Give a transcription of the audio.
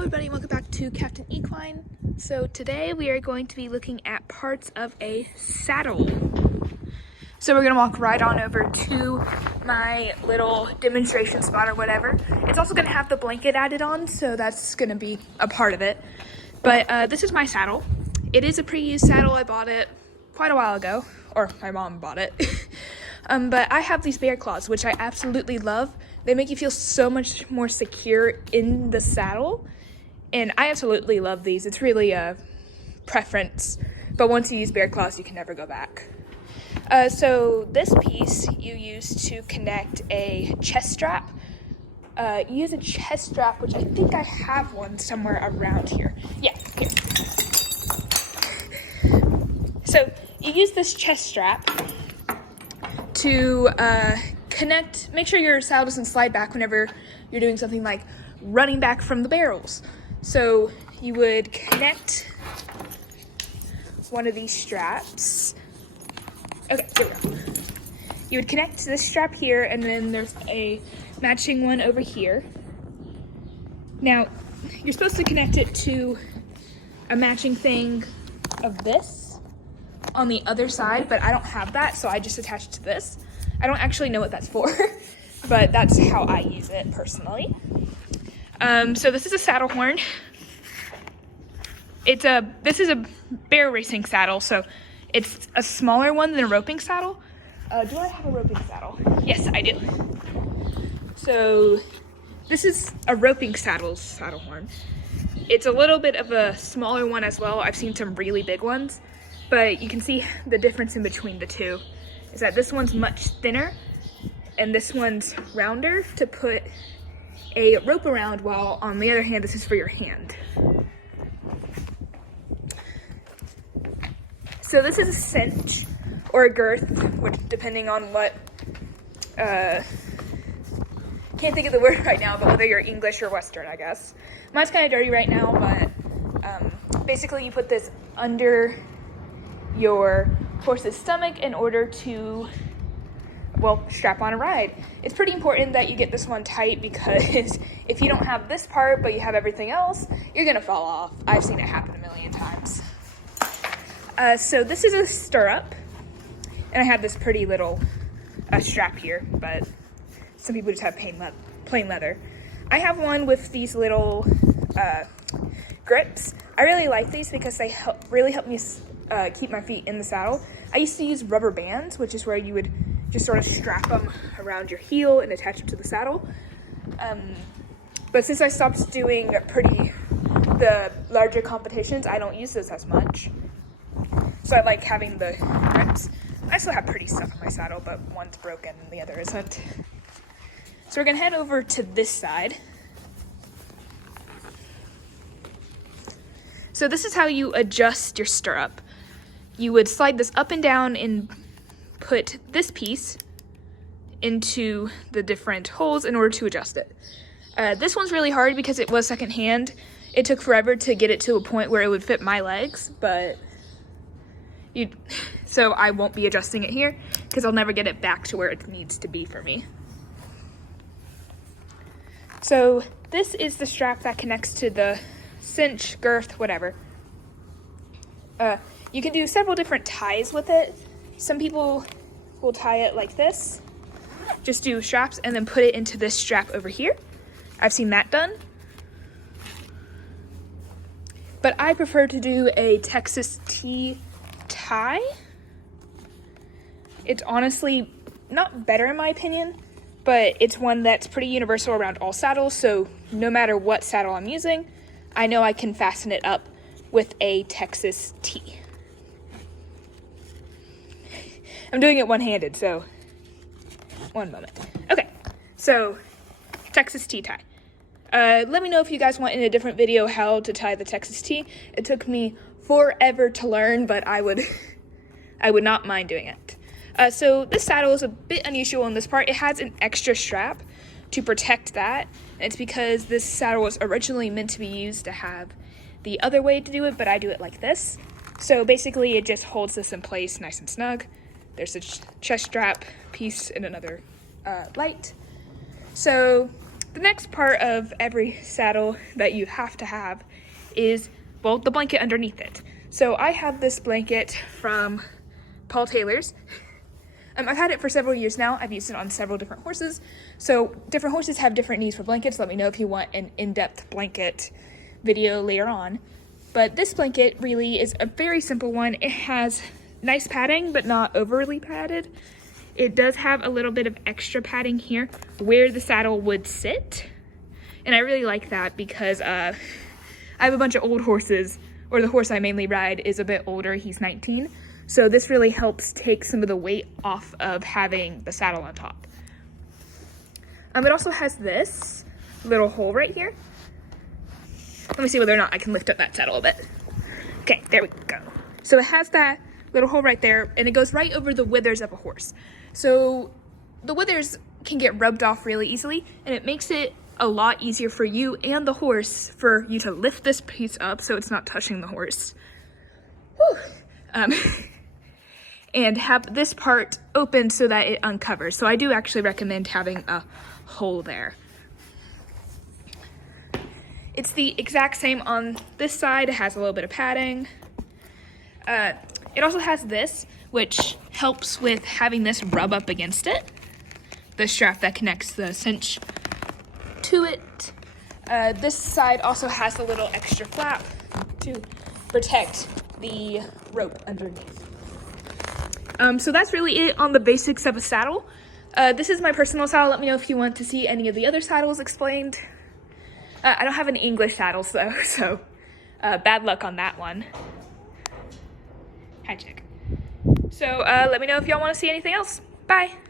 everybody, welcome back to Captain Equine. So today we are going to be looking at parts of a saddle. So we're going to walk right on over to my little demonstration spot or whatever. It's also going to have the blanket added on, so that's going to be a part of it. But this is my saddle. It is a pre-used saddle. I bought it quite a while ago, or my mom bought it. But I have these bear claws, which I absolutely love. They make you feel so much more secure in the saddle, and I absolutely love these. It's really a preference, but once you use bear claws, you can never go back. So this piece you use to connect a chest strap. You use a chest strap, which I think I have one somewhere around here. Yeah, here. So you use this chest strap to make sure your saddle doesn't slide back whenever you're doing something like running back from the barrels. So you would connect one of these straps. Okay, there we go. You would connect this strap here, and then there's a matching one over here. Now, you're supposed to connect it to a matching thing of this on the other side, but I don't have that, so I just attached to this. I don't actually know what that's for, but that's how I use it personally. So this is a saddle horn. This is a bear racing saddle, so it's a smaller one than a roping saddle. Do I have a roping saddle? Yes, I do. So this is a roping saddle horn. It's a little bit of a smaller one as well. I've seen some really big ones, but you can see the difference in between the two is that this one's much thinner and this one's rounder to put a rope around, while on the other hand, this is for your hand. So this is a cinch or a girth, which depending on what, can't think of the word right now, but whether you're English or Western, I guess. Mine's kind of dirty right now, but basically you put this under your horse's stomach in order to, well, strap on a ride. It's pretty important that you get this one tight, because if you don't have this part but you have everything else, you're gonna fall off. I've seen it happen a million times. So this is a stirrup, and I have this pretty little strap here, but some people just have plain leather. I have one with these little grips. I really like these because they really help me keep my feet in the saddle. I used to use rubber bands, which is where you would just sort of strap them around your heel and attach them to the saddle. But since I stopped doing the larger competitions, I don't use those as much. So I like having the grips. I still have pretty stuff in my saddle, but one's broken and the other isn't. So we're gonna head over to this side. So this is how you adjust your stirrup. You would slide this up and down and put this piece into the different holes in order to adjust it. This one's really hard because it was secondhand. It took forever to get it to a point where it would fit my legs, so I won't be adjusting it here because I'll never get it back to where it needs to be for me. So this is the strap that connects to the cinch, girth, whatever. You can do several different ties with it. Some people will tie it like this, just do straps and then put it into this strap over here. I've seen that done. But I prefer to do a Texas T tie. It's honestly not better in my opinion, but it's one that's pretty universal around all saddles, so no matter what saddle I'm using, I know I can fasten it up with a Texas T. I'm doing it one-handed, so one moment. Okay, so Texas T tie. Let me know if you guys want in a different video how to tie the Texas T. It took me forever to learn, but I would not mind doing it. So this saddle is a bit unusual in this part. It has an extra strap to protect that. It's because this saddle was originally meant to be used to have the other way to do it, but I do it like this. So basically it just holds this in place nice and snug. There's a chest strap piece and another light. So The next part of every saddle that you have to have is, well, the blanket underneath it. So I have this blanket from Paul Taylor's. I've had it for several years now. I've used it on several different horses. So different horses have different needs for blankets. Let me know if you want an in-depth blanket video later on. But this blanket really is a very simple one. It has nice padding, but not overly padded. It does have a little bit of extra padding here where the saddle would sit. And I really like that because I have a bunch of old horses, or the horse I mainly ride is a bit older. He's 19. So this really helps take some of the weight off of having the saddle on top. It also has this little hole right here. Let me see whether or not I can lift up that saddle a bit. Okay, there we go. So it has that little hole right there, and it goes right over the withers of a horse. So the withers can get rubbed off really easily, and it makes it a lot easier for you and the horse for you to lift this piece up so it's not touching the horse. Whew. And have this part open so that it uncovers. So I do actually recommend having a hole there. It's the exact same on this side. It has a little bit of padding. It also has this, which helps with having this rub up against it. The strap that connects the cinch to it. This side also has a little extra flap to protect the rope underneath. So that's really it on the basics of a saddle. This is my personal saddle. Let me know if you want to see any of the other saddles explained. I don't have an English saddle though, so bad luck on that one. Hi, chick. So let me know if y'all want to see anything else. Bye.